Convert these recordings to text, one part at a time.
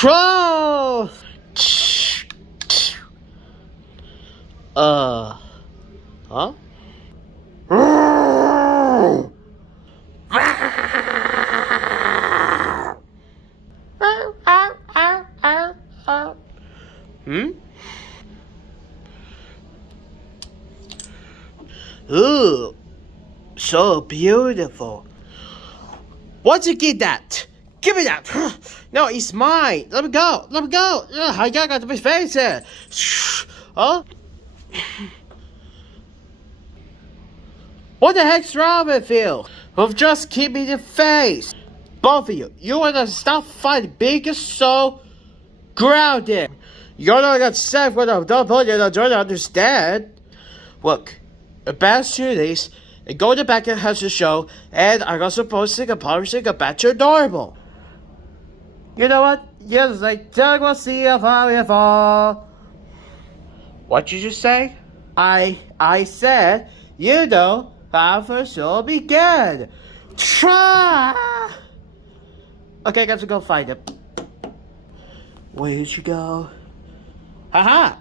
Troll! Huh? Hmm? Ooh, so beautiful. Why'd you get that? Give me that! No, it's mine! Let me go! Let me go! Ugh, I got my face here! Huh? What the heck's wrong with you? Well, just keep me the face! Both of you, you wanna stop fighting because so grounded! You're not upset when I don't put you to try to understand. Look, about 2 days, and go to back and has the show, and I got supposed to apologize about your normal. You know what? Yes, I don't want to see you fall. What did you say? I said, you know, how the show began. Try. Okay, guys, go find him. Where'd you go? Haha.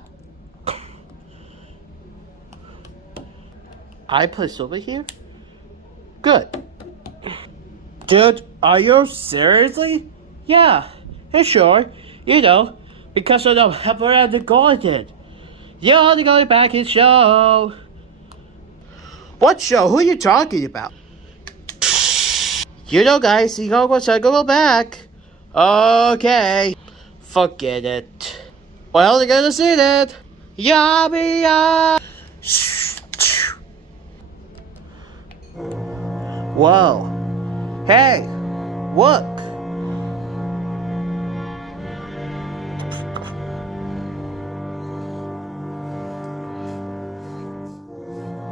I place over here? Good. Dude, are you seriously? Yeah, sure. You know, because of the help around the garden. You're only going back and show. What show? Who are you talking about? You know, guys, you go go back. Okay. Forget it. Well, you're gonna see that. Yummy, Whoa. Hey, look.